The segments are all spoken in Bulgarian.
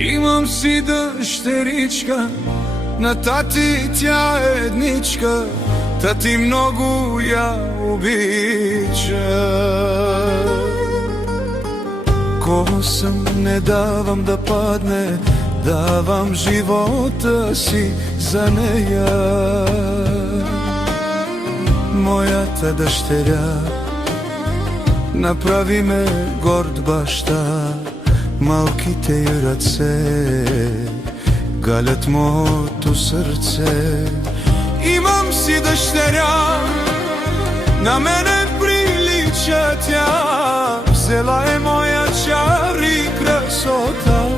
Imam si dъщеричка, на тати тя е едничка, тати много я обича. Косъм не давам да падне, давам живота си за нея. Моята дъщеря направи ме горд баща, малките й ръце галят моето сърце. Имам си дъщеря, на мене прилича тя, взела е моя чар и красота,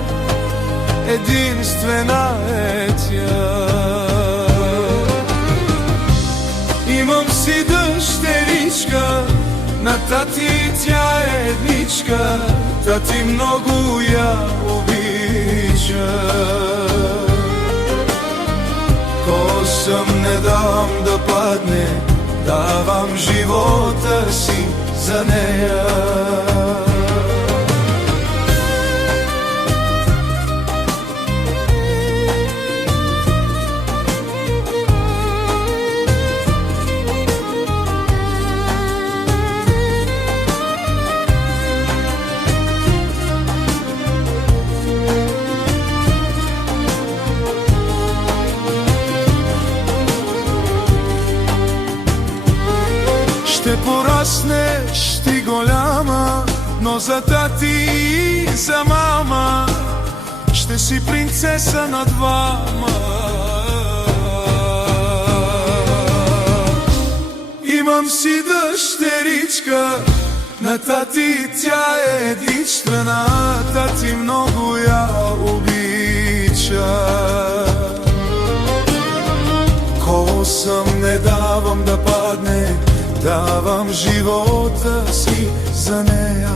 единствена е тя. Имам си дъщеричка, на тати тя е едничка, тати много я обича. Косъм не дам да падне, давам живота си за нея. Ще пораснеш ти голяма, но за тати и за мама ще си принцеса на двама. Имам си дъщеричка, на тати тя е единствена, тати много я обича. Косъм не давам да падне, давам живота си за нея.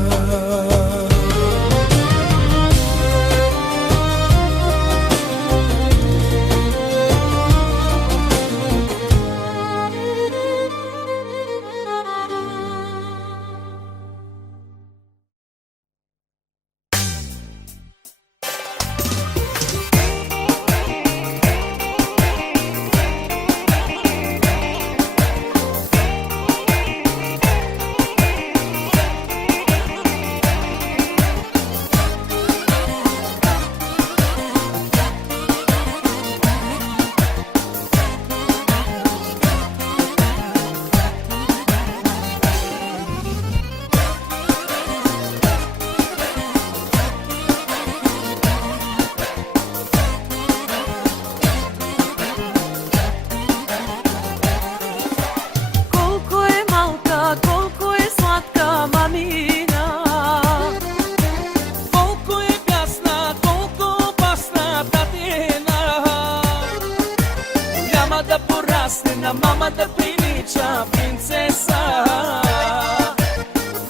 Мама да прилича принцеса,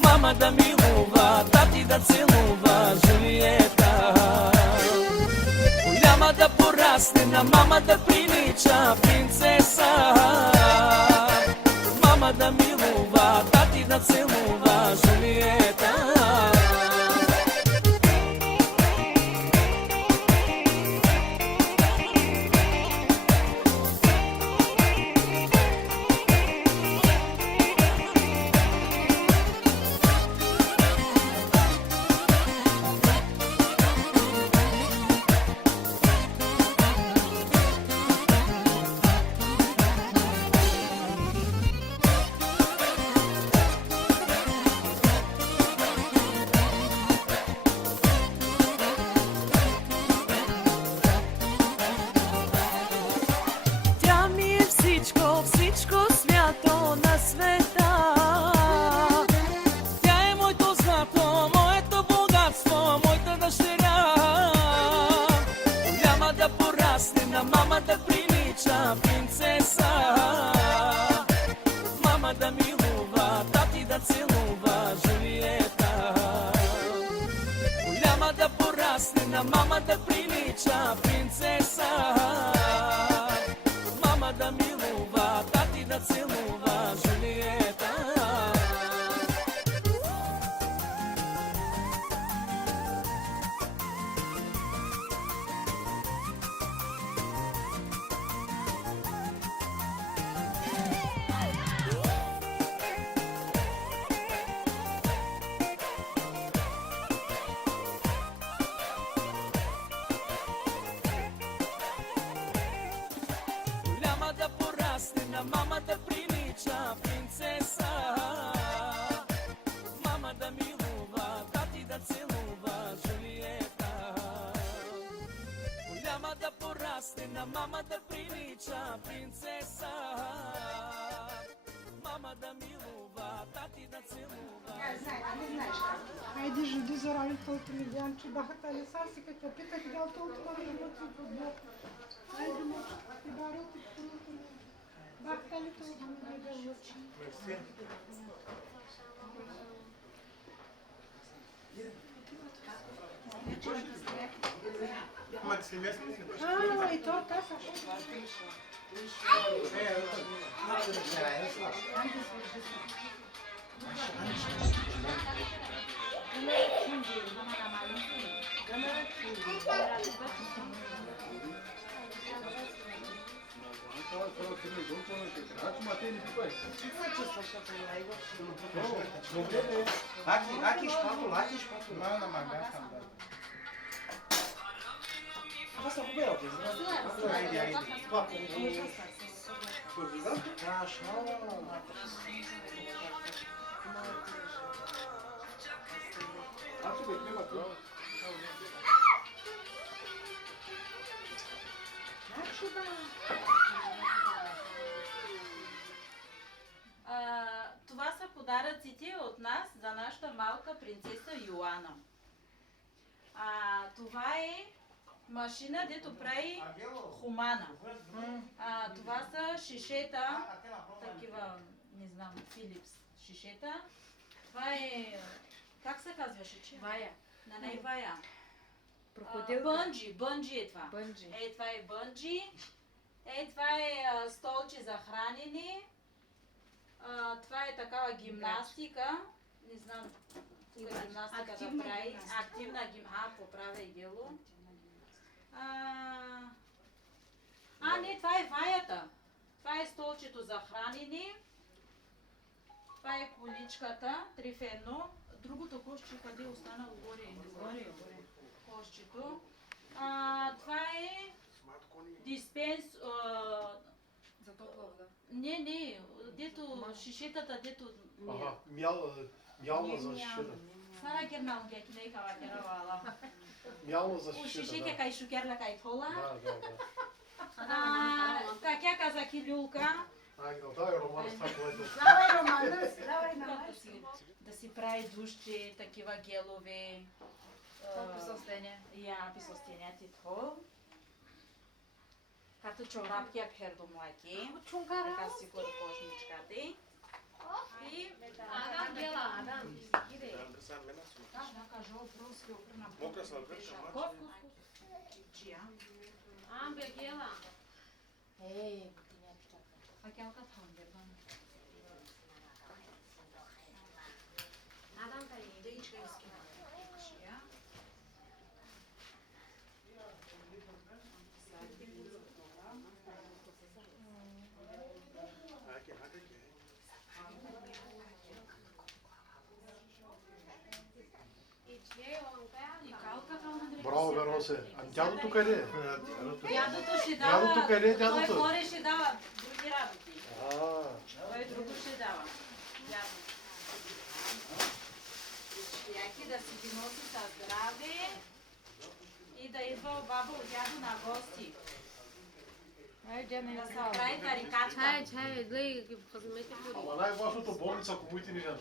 мама да милува, тати да целува Жулиета. Голяма да порасне, на мама да прилича принцеса, мама да милува, тати да целува Жулиета. Мама да прилича принцеса, мама да милува, тати да целува Жулиета. Голяма да порасне, на мама да прилича принцеса, мама да милува, тати да целува Жулиета. прилича принцеса. Мама да милува, тати да целува Жулиета. Голяма да порасне, на мама да прилича принцеса. Мама да милува, тати да целува. Хайде, жуди за работата ми, гледам, че бахата ли са си, като питах, дал толкова работи по блок. Хайде, мочи, ти бароти по блок. Бахата ли толкова ми да лъчи? И то кафа. Aqui espátula, não, na magaça. Nossa, o meu, aí. Това са подаръците от нас за нашата малка принцеса Йоана. Това е машина, дето прави хумана. Това са шишета, такива, не знам, Филипс шишета. Това е, как се казваше, че? Вая. На не вая. Крокодилка. Бънджи е това. Бънджи. Това е бънджи. Това е столче за хранене. Това е такава гимнастика. Не знам, тук е гимнастика да прави. Активна гимнастика. Поправя и дело. Не, това е ваята. Това е столчето за хранене. Това е количката, 3 в 1. Другото кошче къде е останало горе? Горе. Кошчето. Това е диспенс... За топла вода. Не, дето шишетата, дето... Мялна за шишета. Сара кернал ке не кава керавала. Мялна за Шишеке шишета. кай шукерла кай тола. Да. Какя каза килюлка? Давай роман с това, което... Давай, Роман, давай на Да си прави душче, такива гелове. Писостење. Писостења ти то. Като чорапки ак хердо млаки. Така си го кожничката. И... Адам дела, Адам. Иде. Мокра са вече, Чия? Амбе гела. Акелка тандердан. Адам тари. Чия? Браво, бе, Росе. А дядото къде е? Дядото ще Дядото дава... къде е, Той дядото? горе ще дава други работи. Той друго ще дава. Дядо. Яки да си ги носи със здраве и да идва баба от дядо на гости. Да се прави тарикачка. Чай, гледай, ги поземете води. Ама най-важното болница, ако моите ни жена.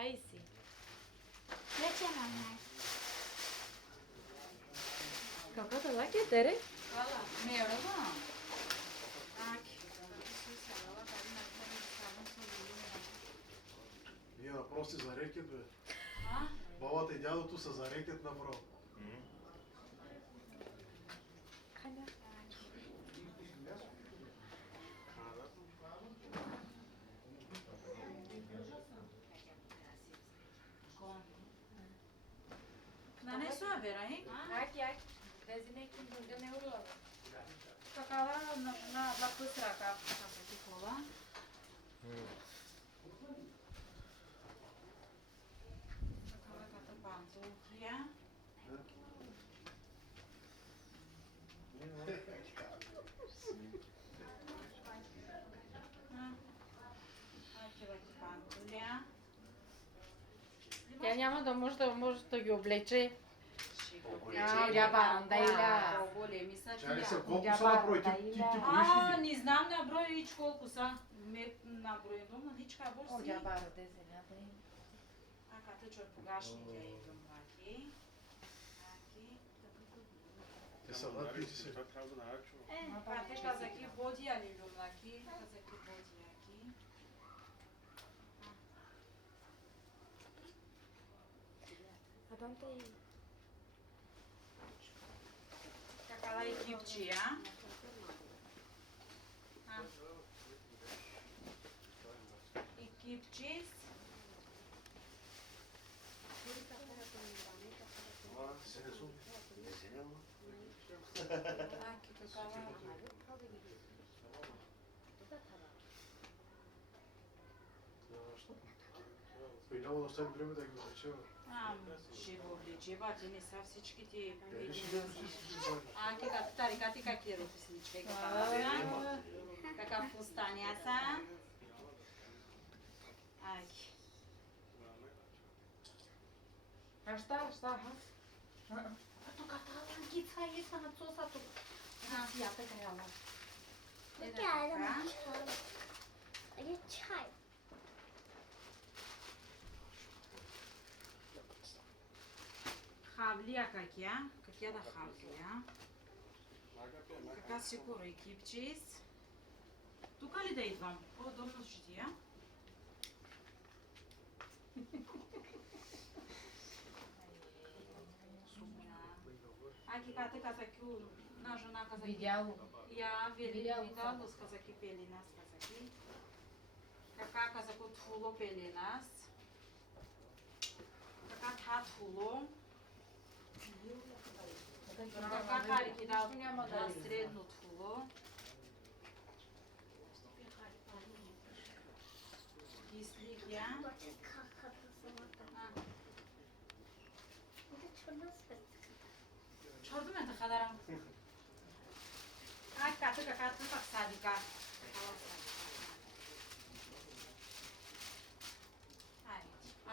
Тай си. Каква да лаки тере? Мерава. Вие въпроси за рекет, бе. Бабата и дядото са за рекет направо. Да не са, бе, Аки, тези неки друга не урова. Такава на два пъстра капка такова. Такава като пантофия. Тя няма да може да ги облече. По-големи са Чакай тия. се, колко са на брой? Ти броиш ли ги? Не знам на брой вич колко са. На брой но ничка борси. Като чор погашните идвам ваки. Те са надписи се. Пати казаки боди али люмаки. Казаки боди яки. Какала екипчия. Екипчис. И няма да остави време да ги облече. Ще го обличева, те не са всичките. Ще Като тарикати как е рухосничка. Кака фустания са. Šta? Тук тангица е са на цоса тук. Сията гряла. Чай. Хавлия как я да хавлия. Кака сигуро екипчис. Тука ли да идвам? По-удобно ще ти я? Аки кате казаки на жена казаки. Видяло. Я Видяло видяло с казаки пели нас казаки. Кака казако тфуло пели нас. Кака та тфуло. Кака харики да средно тфуло. Кислик я. Чордуме да хадарам. Ката пак садика.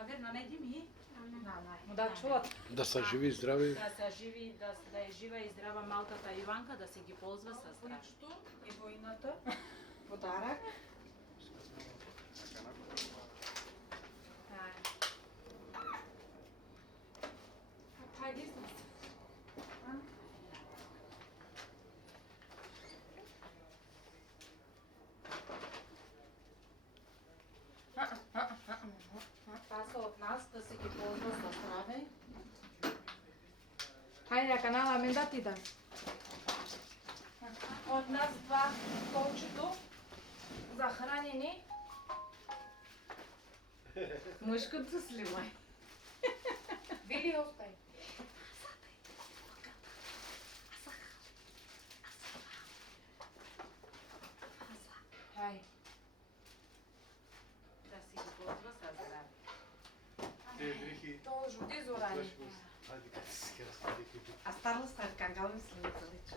Верно, найди ми. Да чуват. Да са живи и здрави. Да са живи, да е жива и здрава малката Иванка, да се ги ползва със здравето. И войната. Подарък. Това са от нас, да се ги ползва със здраве. Хайде, канала ми да ти да. От нас два колчето. За хранени. Мъжкото сливай. Вили остай. Хай. Да се ги ползва със здраве. Дрехи. То жуди зорани. Хайде, как си скера с дрехи. А старло стар кангал ми сливата вече.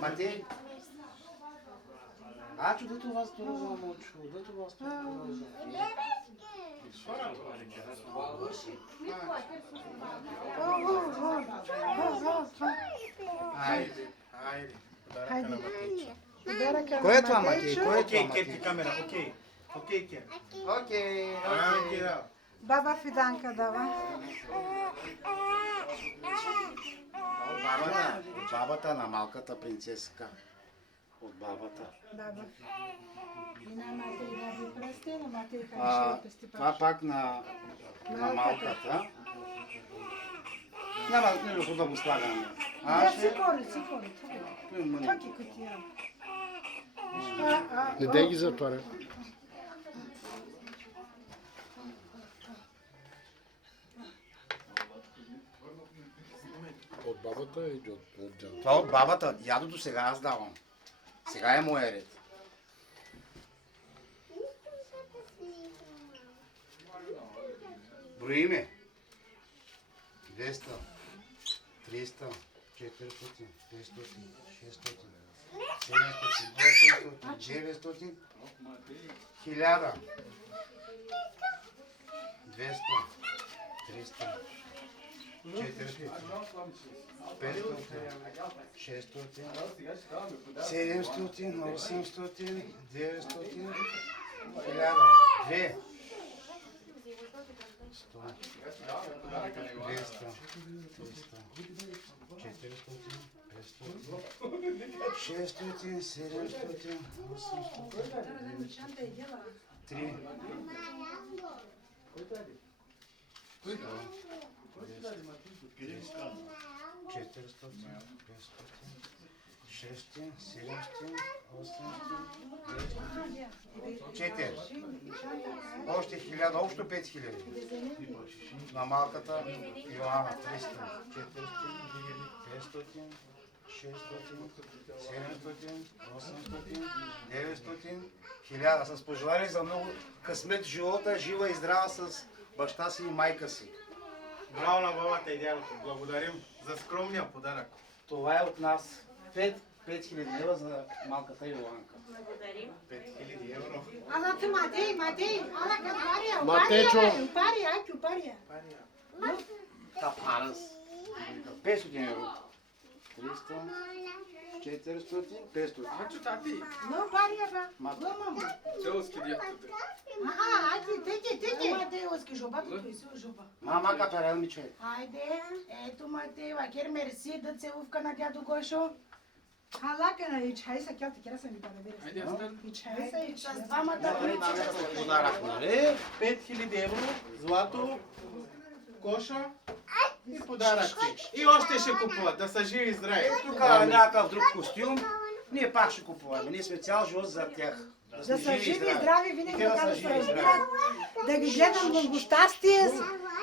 Матей? Ачо, дето вас туроза, мочо, дето вас туроза. Хайде, хайде. Подаръка на Матейчо. Кой е това, Матей? Кой е това, Окей, Матей? кепки камера, окей. Окей, кеп. Окей, Окей, окей. да. Баба Фиданка дава. От бабата на малката принцеска. От бабата. Баба. И на Матей да ви пръсти, на Матей А, ще пести това пак на малката. Няма нищо да го слагаме. Да, сикори. Мъни. Токи кутия. Не дай ги затваря. От От бабата или от дядо? Това от бабата. Дядото сега аз давам. Сега е моя ред. Броиме. 200, 300, 400, 500, 600, 700, 800, 900, 1000, 200, 300, 400, 500, 600, 700, 800, 900, 1000, 2, 100, 200, 300, 400, 500, 600, 700, 800, 3, 400, 500, 600, 700, 800, 4. Още 1000, общо 5000. На малката Йоанна 300, 400, 500, 600, 700, 800, 900, 1000. С пожелание за много късмет в живота, жива и здрава с баща си и майка си. Браво на бабата и дядото. Благодарим за скромния подарък. Това е от нас. 5000 лева за малката Йоанка. Благодарим. 5000 евро. Ала ти Матей, ала капария, Матечо. пария. Капарас. 500 евро. 300, 400, 500. Но пария ба, мама. Теке. Матей, оски жобата, той си жоба. Мама капарел ми човек. Хайде, ето Матей, вакер мерси, да целувка на дядо Гошо. Халакана и чай са, кя те съм ви да береш. И чай са, и с двамата Подарък, нали? 5000 евро, злато, коша и подаръци. И още ще купуват, да са живи и здрави. Тук някакъв друг костюм. Ние пак ще купуваме. Ние сме цял живот за тях. да са живи и здрави, винаги така да се разбират, да ги гледам много щастие,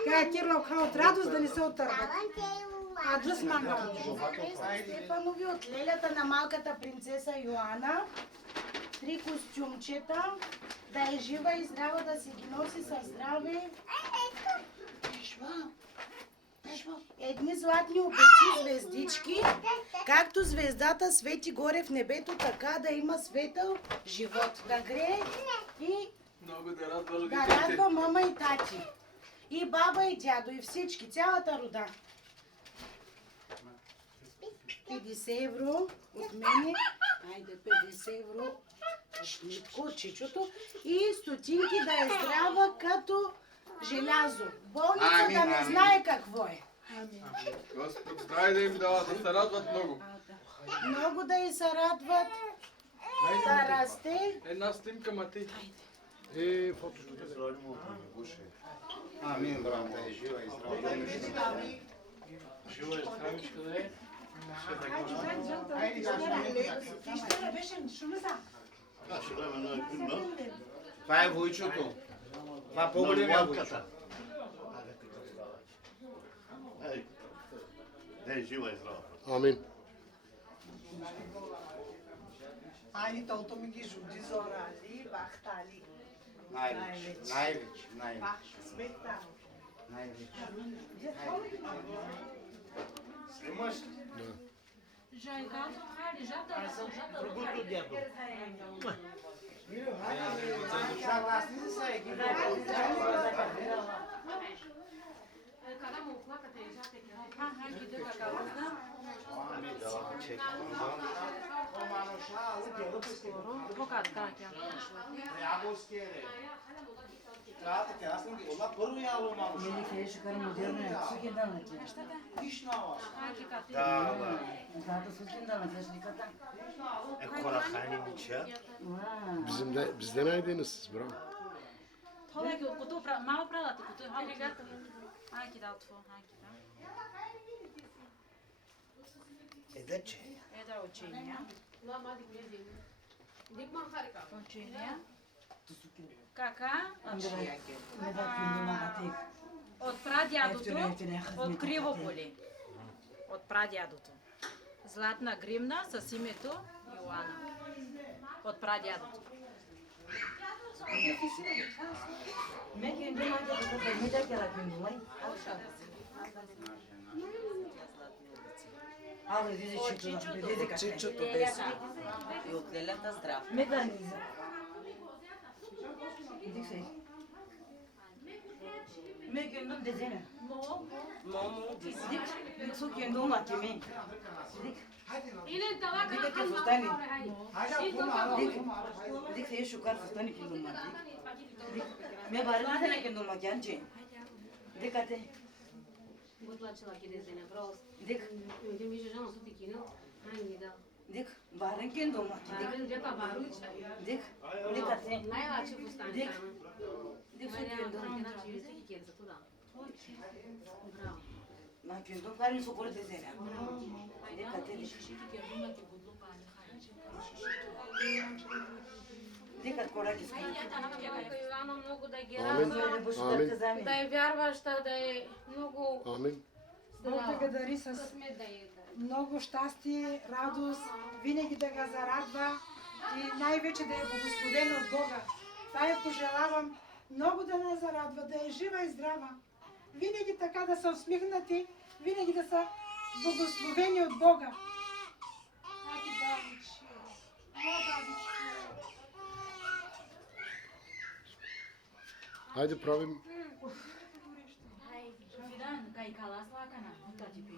как Кирло от радост да не се отърват. Адрес мангал. Стефанови от лелята на малката принцеса Йоана. 3 костюмчета. Да е жива и здрава, да си ги носи със здраве. Едни златни обеци, звездички. Както звездата свети горе в небето, така да има светъл живот. Да грее и да радва мама и тати. И баба и дядо, и всички, цялата рода. 50 евро от мене, айде 50 евро от чичото и стотинки да е здрава като желязо. Болница да не знае какво е. Господ, здравей да им дава, да се радват много. Много да й се радват, да расте. Една снимка, Матей. Фотото. Амин, браво. Да е жива и здрава. Жива и здравичка да е. Това е войчото. Това е по-големия войчо. Да е жива и здрава. Амин. Али толто ми ги жуди зорали, бахтали. Най-вече. Бах, смета. Снимаш? Другото дядо. Съгласни ли са екипа? Kada mu uplakate i žate Bizde neredeydiniz? Bravo. Malo prelati, Anche da otvo, anche da. Eda učenja. Učenja. Кака? От прадядото, от Кривополи. от прадядото. Златна гримна с името Йоана. От прадядото. Чичото беше и от лелята здрав. Дик, барен кен дома. Дик, дик, Най-лаче постане. дик, дик со кен дома. Браво. На кен дома барен со коре дезена. Дик, кате дик. Дик, кора ги ска. Йоана много да ги Амин. радва, Амин. да е вярваща, да е много Амин. Бог да га дари с късмет да е. много щастие, радост, винаги да га зарадва и най-вече да е благословен от Бога. Това я пожелавам много да не зарадва, да е жива и здрава. Винаги така да са усмихнати, винаги да са благословени от Бога. Аки бабичко, бабичко. Хайде правим. Видан, кай кала слакана, тати пи.